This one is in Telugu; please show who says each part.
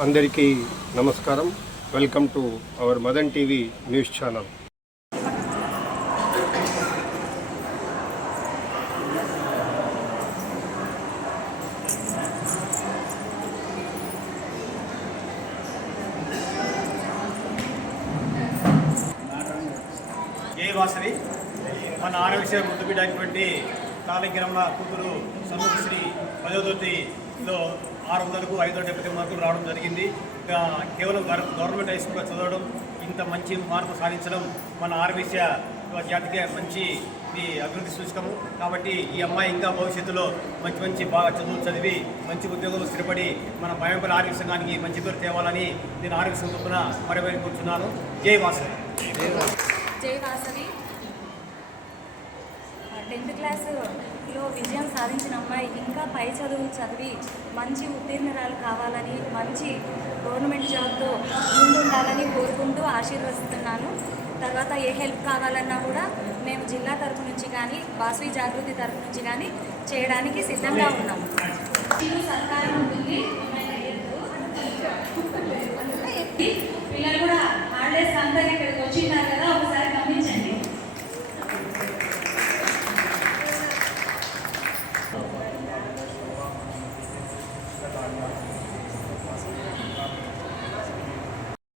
Speaker 1: అందరికీ నమస్కారం. Welcome to our Madan TV news channel.
Speaker 2: A Vasavi. మన ఆరోగ్య ముద్దు బిడ్డ కాళీగ్రమణ కూతురు సముద్రశ్రీ పదోదతిలో ఆరు వందలకు ఐదు వందల డెబ్బై మార్కులు రావడం జరిగింది. కేవలం గవర్నమెంట్ హై స్కూల్లో చదవడం ఇంత మంచి మార్పు సాధించడం మన ఆర్వీసీ జాతికి మంచి ఇది అభివృద్ధి సూచకము. కాబట్టి ఈ అమ్మాయి ఇంకా భవిష్యత్తులో మంచి మంచి బాగా చదువు చదివి మంచి ఉద్యోగంలో స్థిరపడి మన భయంకర ఆరోగ్య సంఘానికి మంచి పేరు తేవాలని నేను ఆరోగ్య సంఘం తరపున కూర్చున్నాను. జై వాసవి
Speaker 3: జై వాసవి టెన్త్ క్లాస్లో విజయం సాధించిన అమ్మాయి ఇంకా పై చదువులు చదివి మంచి ఉత్తీర్ణరాలు కావాలని మంచి గవర్నమెంట్ జాబ్తో ముందుండాలని కోరుకుంటూ ఆశీర్వదిస్తున్నాను. తర్వాత ఏ హెల్ప్ కావాలన్నా కూడా మేము జిల్లా తరపు నుంచి కానీ వాసవి జాగృతి తరపు నుంచి కానీ చేయడానికి సిద్ధంగా ఉన్నాము సత్కారం ఉంటుంది